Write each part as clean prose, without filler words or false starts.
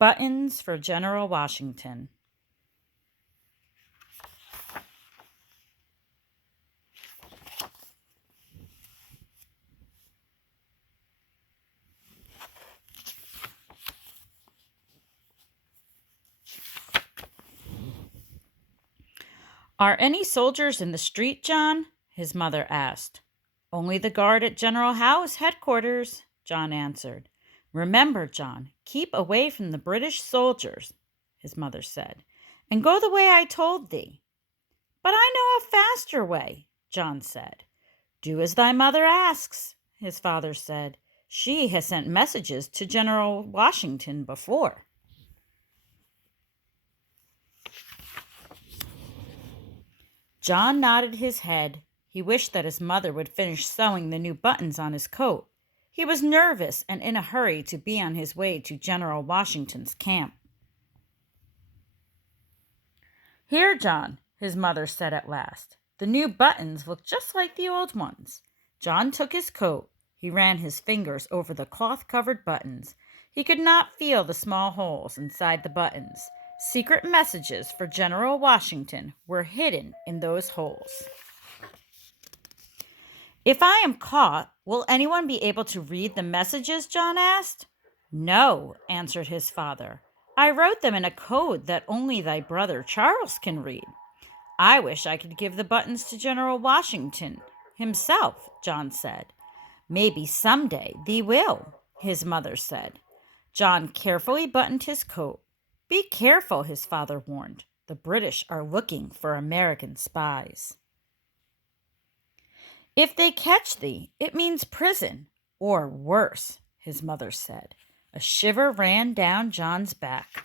Buttons for General Washington. Are any soldiers in the street, John? His mother asked. Only the guard at General Howe's headquarters, John answered. Remember, John, keep away from the British soldiers, his mother said, and go the way I told thee. But I know a faster way, John said. Do as thy mother asks, his father said. She has sent messages to General Washington before. John nodded his head. He wished that his mother would finish sewing the new buttons on his coat. He was nervous and in a hurry to be on his way to General Washington's camp. Here, John, his mother said at last. The new buttons look just like the old ones. John took his coat. He ran his fingers over the cloth-covered buttons. He could not feel the small holes inside the buttons. Secret messages for General Washington were hidden in those holes. If I am caught, will anyone be able to read the messages? John asked. No, answered his father. I wrote them in a code that only thy brother Charles can read. I wish I could give the buttons to General Washington himself, John said. Maybe someday thee will, his mother said. John carefully buttoned his coat. Be careful, his father warned. The British are looking for American spies. If they catch thee, it means prison, or worse, his mother said. A shiver ran down John's back.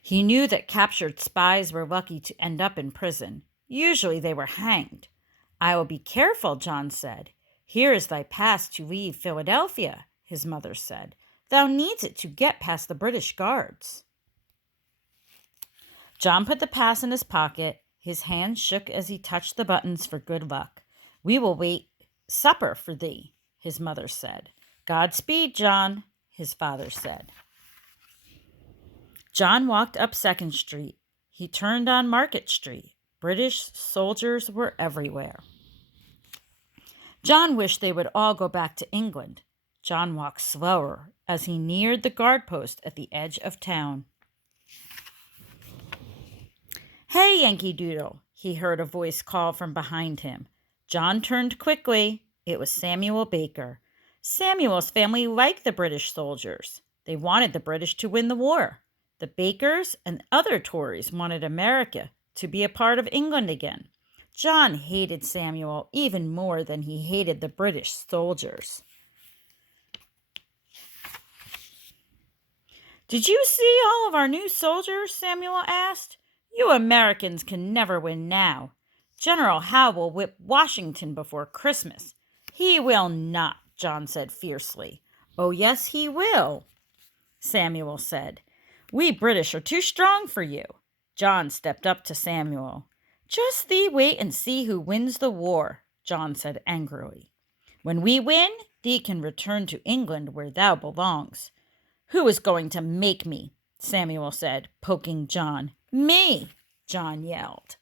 He knew that captured spies were lucky to end up in prison. Usually they were hanged. I will be careful, John said. Here is thy pass to leave Philadelphia, his mother said. Thou needs it to get past the British guards. John put the pass in his pocket. His hand shook as he touched the buttons for good luck. We will wait supper for thee, his mother said. Godspeed, John, his father said. John walked up 2nd Street. He turned on Market Street. British soldiers were everywhere. John wished they would all go back to England. John walked slower as he neared the guard post at the edge of town. Hey, Yankee Doodle, he heard a voice call from behind him. John turned quickly. It was Samuel Baker. Samuel's family liked the British soldiers. They wanted the British to win the war. The Bakers and other Tories wanted America to be a part of England again. John hated Samuel even more than he hated the British soldiers. Did you see all of our new soldiers? Samuel asked. You Americans can never win now. General Howe will whip Washington before Christmas. He will not, John said fiercely. Oh, yes, he will, Samuel said. We British are too strong for you. John stepped up to Samuel. Just thee wait and see who wins the war, John said angrily. When we win, thee can return to England where thou belongs. Who is going to make me? Samuel said, poking John. Me, John yelled.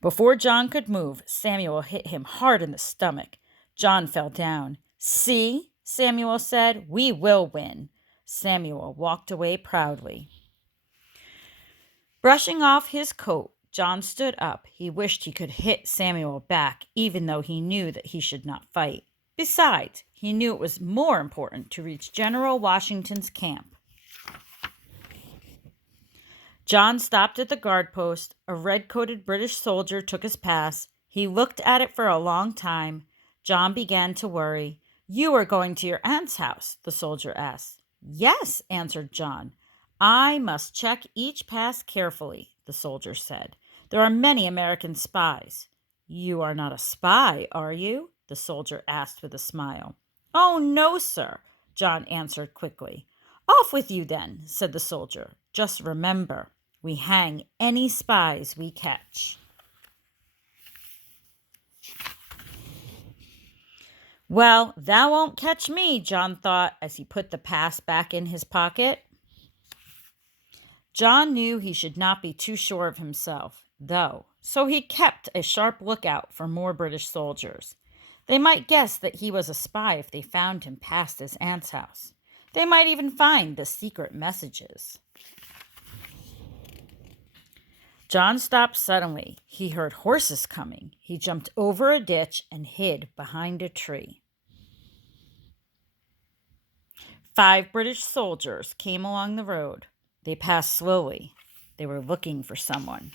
Before John could move, Samuel hit him hard in the stomach. John fell down. See, Samuel said, we will win. Samuel walked away proudly. Brushing off his coat, John stood up. He wished he could hit Samuel back, even though he knew that he should not fight. Besides, he knew it was more important to reach General Washington's camp. John stopped at the guard post. A red-coated British soldier took his pass. He looked at it for a long time. John began to worry. You are going to your aunt's house? The soldier asked. Yes, answered John. I must check each pass carefully, the soldier said. There are many American spies. You are not a spy, are you? The soldier asked with a smile. Oh, no, sir, John answered quickly. Off with you then, said the soldier. Just remember, we hang any spies we catch. Well, thou won't catch me, John thought as he put the pass back in his pocket. John knew he should not be too sure of himself, though, so he kept a sharp lookout for more British soldiers. They might guess that he was a spy if they found him past his aunt's house. They might even find the secret messages. John stopped suddenly. He heard horses coming. He jumped over a ditch and hid behind a tree. 5 British soldiers came along the road. They passed slowly. They were looking for someone.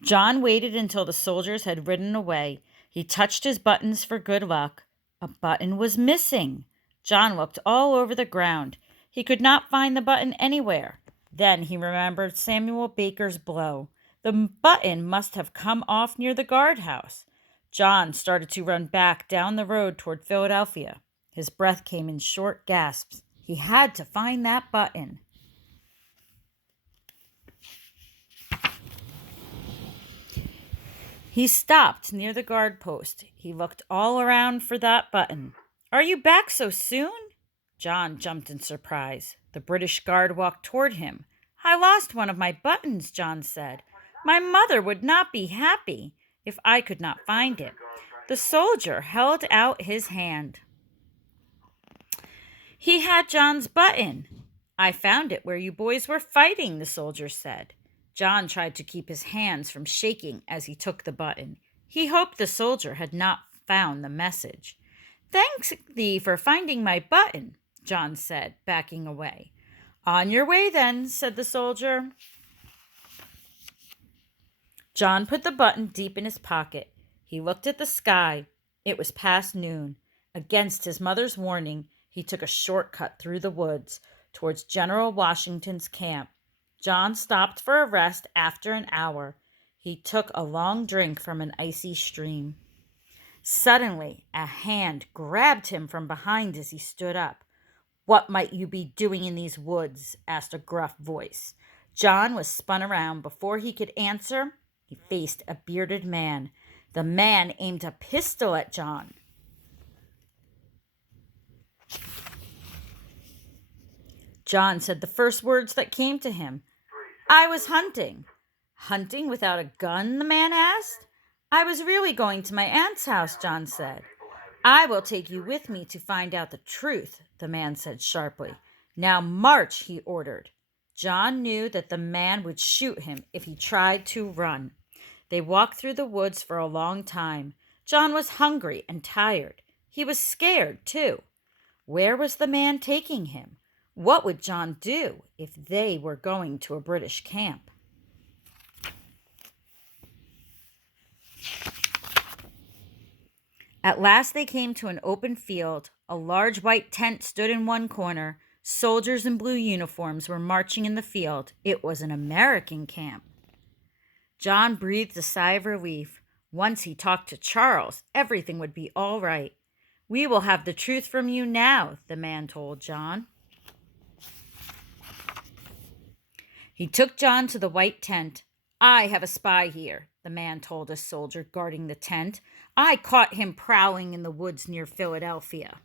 John waited until the soldiers had ridden away. He touched his buttons for good luck. A button was missing. John looked all over the ground. He could not find the button anywhere. Then he remembered Samuel Baker's blow. The button must have come off near the guardhouse. John started to run back down the road toward Philadelphia. His breath came in short gasps. He had to find that button. He stopped near the guard post. He looked all around for that button. "Are you back so soon?" John jumped in surprise. The British guard walked toward him. "I lost one of my buttons," John said. "My mother would not be happy if I could not find it." The soldier held out his hand. He had John's button. "I found it where you boys were fighting," the soldier said. John tried to keep his hands from shaking as he took the button. He hoped the soldier had not found the message. "Thanks thee for finding my button," John said, backing away. "On your way then," said the soldier. John put the button deep in his pocket. He looked at the sky. It was past noon. Against his mother's warning, he took a shortcut through the woods towards General Washington's camp. John stopped for a rest after an hour. He took a long drink from an icy stream. Suddenly, a hand grabbed him from behind as he stood up. "What might you be doing in these woods?" asked a gruff voice. John was spun around. Before he could answer, he faced a bearded man. The man aimed a pistol at John. John said the first words that came to him. "I was hunting." "Hunting without a gun?" the man asked. "I was really going to my aunt's house," John said. "I will take you with me to find out the truth," the man said sharply. "Now march," he ordered. John knew that the man would shoot him if he tried to run. They walked through the woods for a long time. John was hungry and tired. He was scared, too. Where was the man taking him? What would John do if they were going to a British camp? At last they came to an open field. A large white tent stood in one corner. Soldiers in blue uniforms were marching in the field. It was an American camp. John breathed a sigh of relief. Once he talked to Charles, everything would be all right. "We will have the truth from you now," the man told John. He took John to the white tent. "I have a spy here," the man told a soldier guarding the tent. "I caught him prowling in the woods near Philadelphia."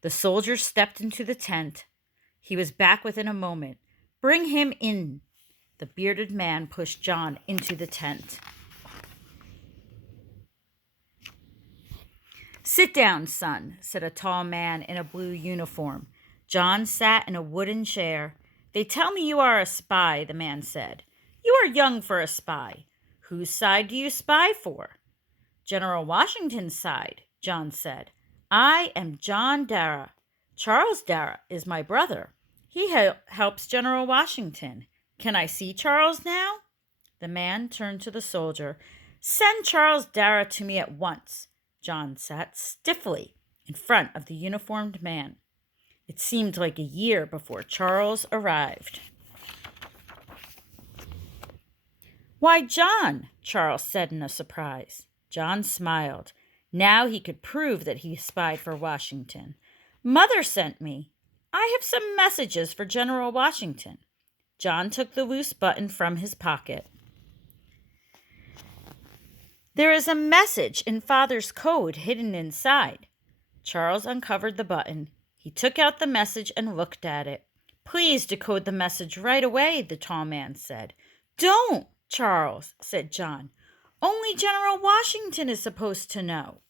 The soldier stepped into the tent. He was back within a moment. "Bring him in." The bearded man pushed John into the tent. "Sit down, son," said a tall man in a blue uniform. John sat in a wooden chair. "They tell me you are a spy," the man said. "You are young for a spy. Whose side do you spy for?" "General Washington's side," John said. "I am John Darrah. Charles Darrah is my brother. He helps General Washington. Can I see Charles now?" The man turned to the soldier. "Send Charles Darrah to me at once." John sat stiffly in front of the uniformed man. It seemed like a year before Charles arrived. "Why, John," Charles said in a surprise. John smiled. Now he could prove that he spied for Washington. "Mother sent me. I have some messages for General Washington." John took the loose button from his pocket. There is a message in Father's code hidden inside. Charles uncovered the button. He took out the message and looked at it. Please decode the message right away, the tall man said. Don't, Charles, said John. Only General Washington is supposed to know.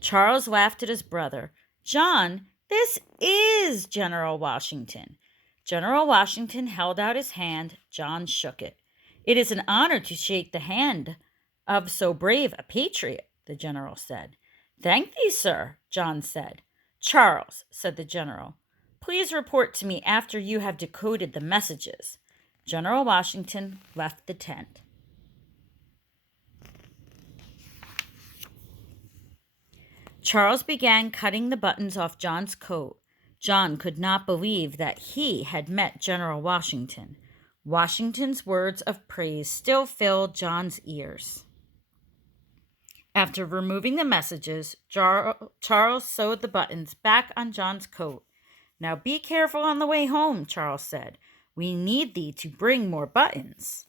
Charles laughed at his brother. John, this is General Washington. General Washington held out his hand. John shook it. It is an honor to shake the hand of so brave a patriot, the general said. Thank thee, sir, John said. Charles, said the general, please report to me after you have decoded the messages. General Washington left the tent. Charles began cutting the buttons off John's coat. John could not believe that he had met General Washington. Washington's words of praise still filled John's ears. After removing the messages, Charles sewed the buttons back on John's coat. Now be careful on the way home, Charles said. We need thee to bring more buttons.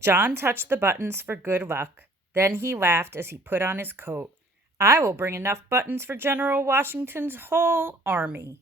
John touched the buttons for good luck. Then he laughed as he put on his coat. I will bring enough buttons for General Washington's whole army.